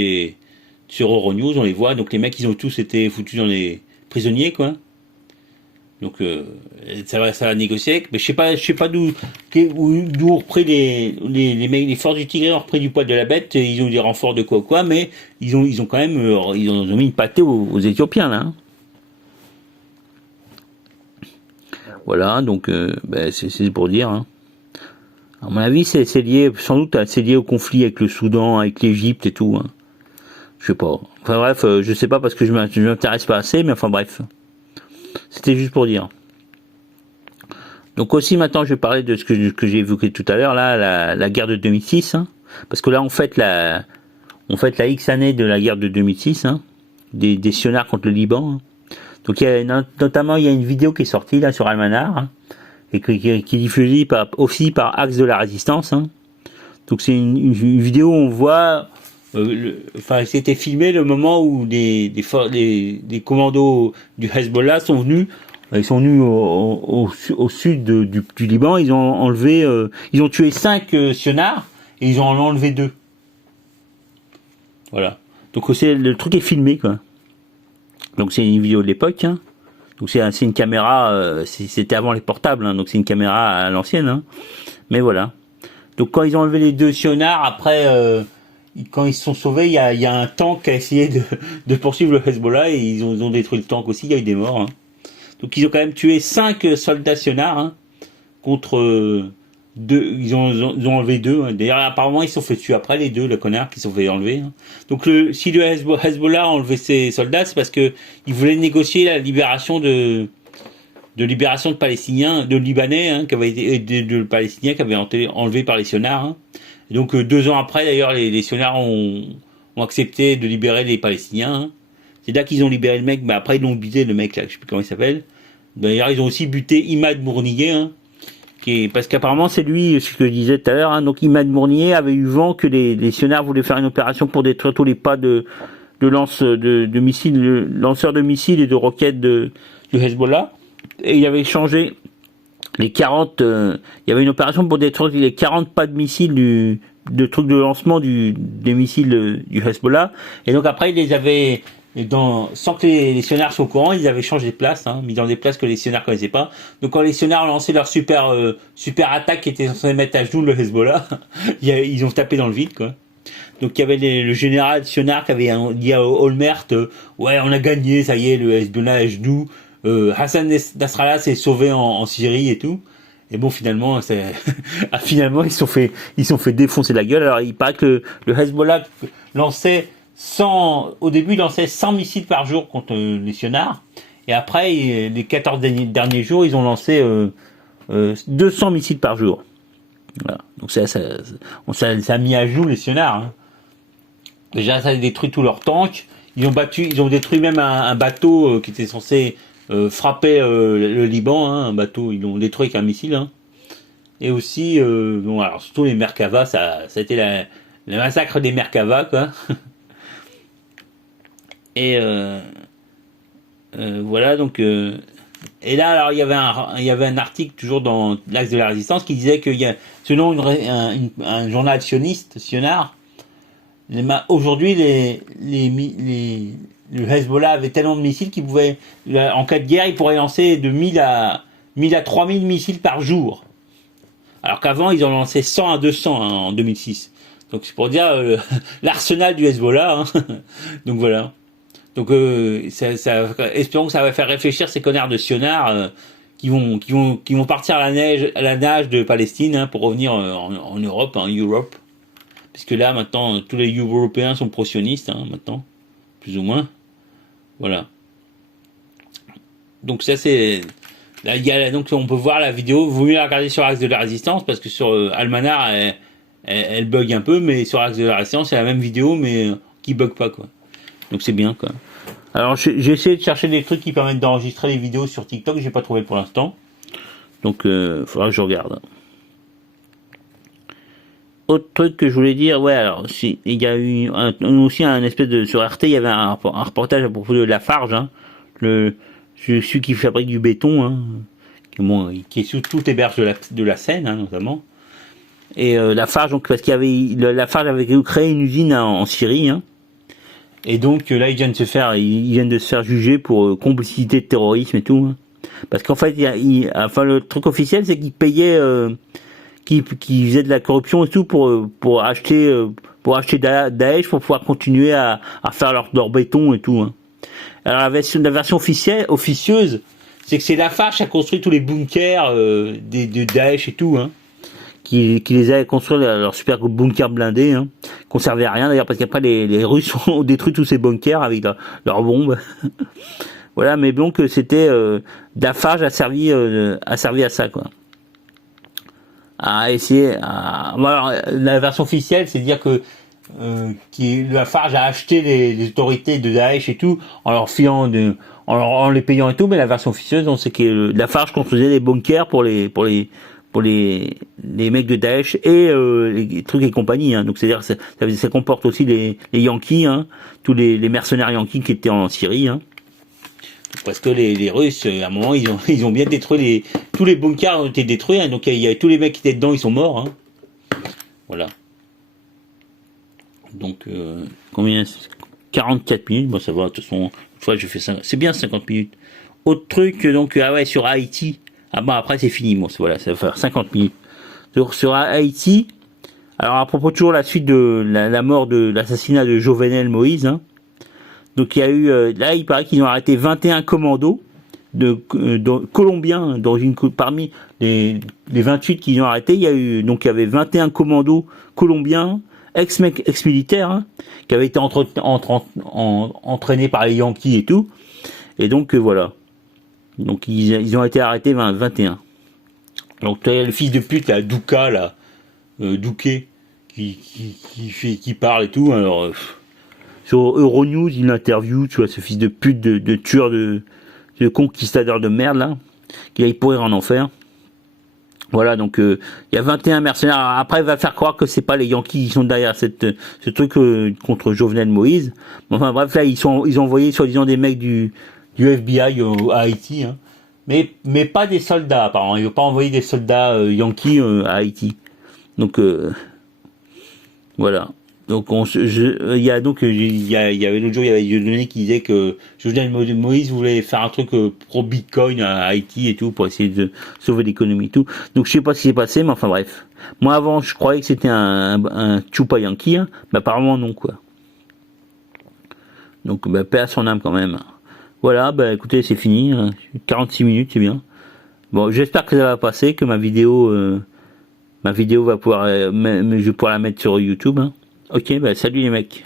sur Euronews, on les voit. Donc les mecs, ils ont tous été foutus dans les prisonniers, quoi. Donc ça va négocier. Mais je sais pas d'où ont repris les forces du Tigray ont repris du poil de la bête. Ils ont eu des renforts de quoi, mais ils ont quand même ils ont mis une pâtée aux Éthiopiens là. Hein. Voilà, donc c'est pour dire. Hein. À mon avis, c'est lié sans doute au conflit avec le Soudan, avec l'Égypte et tout. Hein. Je sais pas. Enfin bref, je sais pas parce que je m'intéresse pas assez, mais enfin bref. C'était juste pour dire. Donc aussi maintenant je vais parler de ce que j'ai évoqué tout à l'heure, là, la guerre de 2006. Hein, parce que là on fête la X année de la guerre de 2006, hein, des sionards contre le Liban. Hein. Donc notamment il y a une vidéo qui est sortie là sur Almanach, hein, et qui est diffusée aussi par Axe de la Résistance. Hein. Donc c'est une vidéo où on voit... c'était filmé le moment où les commandos du Hezbollah sont venus. Ils sont venus au sud du Liban. Ils ont ils ont tué 5 sionards et ils ont enlevé 2. Voilà. Donc le truc est filmé quoi. Donc c'est une vidéo de l'époque. Hein. Donc c'est une caméra. C'était avant les portables. Hein, donc c'est une caméra à l'ancienne. Hein. Mais voilà. Donc quand ils ont enlevé les 2 sionards, après quand ils se sont sauvés, il y a un tank qui a essayé de poursuivre le Hezbollah et ils ont détruit le tank aussi, il y a eu des morts. Hein. Donc ils ont quand même tué 5 soldats sionars hein, contre 2, ils ont enlevé 2. Hein. D'ailleurs apparemment ils se sont fait tuer après les 2, le connard qui se sont fait enlever. Hein. Donc si le Hezbollah a enlevé ses soldats, c'est parce que ils voulaient négocier la libération de Palestiniens, de Libanais, hein, qui avaient été, de Palestiniens qui avaient été enlevés par les sionars. Hein. Et donc 2 ans après, d'ailleurs, les sionars ont accepté de libérer les Palestiniens. Hein. C'est là qu'ils ont libéré le mec, mais après ils l'ont buté, le mec là, je sais plus comment il s'appelle. D'ailleurs, ils ont aussi buté Imad Mournier, hein, parce qu'apparemment c'est lui, ce que je disais tout à l'heure. Hein, donc Imad Mournier avait eu vent que les sionars voulaient faire une opération pour détruire tous les pas de missiles, lanceurs de missiles et de roquettes du Hezbollah. Et il avait changé les 40, il y avait une opération pour détruire les 40 pas de missiles de trucs de lancement des missiles du Hezbollah. Et donc après, il les avait, sans que les sionars soient au courant, ils avaient changé de place, hein, mis dans des places que les sionars connaissaient pas. Donc quand les sionars ont lancé leur super attaque qui était censée mettre à genoux le Hezbollah, ils ont tapé dans le vide, quoi. Donc il y avait le général sionar qui avait dit à Olmert, ouais, on a gagné, ça y est, le Hezbollah est à genoux. Hassan Nasrallah s'est sauvé en Syrie et tout. Et bon, finalement, finalement, ils sont fait défoncer la gueule. Alors, il paraît que le Hezbollah au début, il lançait 100 missiles par jour contre les sionars. Et après, les 14 derniers jours, ils ont lancé 200 missiles par jour. Voilà. Donc ça a mis à genoux les sionars. Hein. Déjà, ça a détruit tous leurs tanks. Ils ont détruit même un bateau qui était censé frapper le Liban, hein, un bateau, ils l'ont détruit avec un missile. Hein. Et aussi, bon, alors surtout les Merkava, ça a été le massacre des Merkava, quoi. Et voilà, donc. Et là, alors, il y avait un article toujours dans l'Axe de la Résistance qui disait que selon un journal sionard, aujourd'hui, le Hezbollah avait tellement de missiles qu'il pouvait, en cas de guerre, il pourrait lancer de 1000 à 3000 missiles par jour. Alors qu'avant, ils en lançaient 100 à 200 hein, en 2006. Donc c'est pour dire l'arsenal du Hezbollah. Hein. Donc voilà. Donc espérons que ça va faire réfléchir ces connards de sionards qui vont partir à la nage de Palestine hein, pour revenir en Europe, en Europe. Puisque là maintenant tous les Européens sont pro-sionistes hein, maintenant, plus ou moins. Voilà. Donc ça c'est là donc on peut voir la vidéo. Vaut mieux la regarder sur Axe de la Résistance parce que sur Almanar elle bug un peu, mais sur Axe de la Résistance c'est la même vidéo mais qui bug pas quoi. Donc c'est bien quoi. Alors j'ai essayé de chercher des trucs qui permettent d'enregistrer les vidéos sur TikTok, j'ai pas trouvé pour l'instant. Donc faudra que je regarde. Autre truc que je voulais dire, ouais, alors il y a eu aussi un espèce de sur RT, il y avait un reportage à propos de Lafarge, hein, celui qui fabrique du béton, hein, qui est sous toutes les berges de la Seine, hein, notamment. Et Lafarge, donc parce qu'il y avait Lafarge avait créé une usine en Syrie, hein, et donc là ils viennent de se faire juger pour complicité de terrorisme et tout, hein, parce qu'en fait enfin le truc officiel c'est qu'ils payaient qui faisaient de la corruption et tout pour acheter Daesh pour pouvoir continuer à faire leur béton et tout. Hein. Alors la version officieuse, c'est que c'est Lafarge qui a construit tous les bunkers de Daesh et tout, hein, qui les a construits leur super bunker blindé, hein, qu'on servait à rien d'ailleurs parce qu'après les Russes ont détruit tous ces bunkers avec leurs bombes. Voilà, mais donc c'était Lafarge a servi à ça quoi. Alors, la version officielle, c'est dire que Lafarge a acheté les autorités de Daesh et tout en leur filant en les payant et tout, mais la version officieuse, on sait que Lafarge construisait des bunkers pour les mecs de Daesh et les trucs et compagnie. Hein. Donc c'est-à-dire ça comporte aussi les Yankees, hein, tous les mercenaires Yankees qui étaient en Syrie. Hein. Parce que les Russes, à un moment, ils ont bien détruit tous les bunkers ont été détruits, hein, donc il y a tous les mecs qui étaient dedans, ils sont morts. Hein. Voilà. Donc, combien 44 minutes, bon ça va, de toute façon, une fois je fais ça, c'est bien 50 minutes. Autre truc, donc, sur Haïti, après c'est fini, bon, voilà, ça va faire 50 minutes. Donc, sur Haïti, Alors à propos toujours la suite de la mort de l'assassinat de Jovenel Moïse, hein. Donc il y a eu, là il paraît qu'ils ont arrêté 21 commandos colombiens parmi les 28 qu'ils ont arrêtés. Il y avait 21 commandos colombiens ex-militaires, hein, qui avaient été entraînés par les Yankees et tout. Et donc voilà. Donc ils ont été arrêtés 21. Donc tu as le fils de pute là, Douka là, Douquet, qui parle et tout. Alors sur Euronews, il l'interview, tu vois, ce fils de pute de tueur de conquistador de merde là, qui aille pourrir en enfer. Voilà, donc il y a 21 mercenaires. Après, il va faire croire que c'est pas les Yankees qui sont derrière ce truc contre Jovenel Moïse. Enfin bref, là ils ont envoyé soi-disant des mecs du FBI à Haïti, hein. Mais pas des soldats apparemment. Ils veulent pas envoyer des soldats Yankees à Haïti. Donc voilà. Donc il y avait l'autre jour, il y avait Dieudonné qui disait que Jovenel Moïse voulait faire un truc pro Bitcoin à Haïti et tout pour essayer de sauver l'économie et tout. Donc je sais pas ce qui s'est passé, mais enfin bref. Moi avant je croyais que c'était un Chupa Yankee, hein, mais apparemment non quoi. Donc paix à son âme quand même. Voilà, écoutez c'est fini, 46 minutes c'est bien. Bon j'espère que ça va passer, que ma vidéo va pouvoir, je vais pouvoir la mettre sur YouTube, hein. Ok, salut les mecs.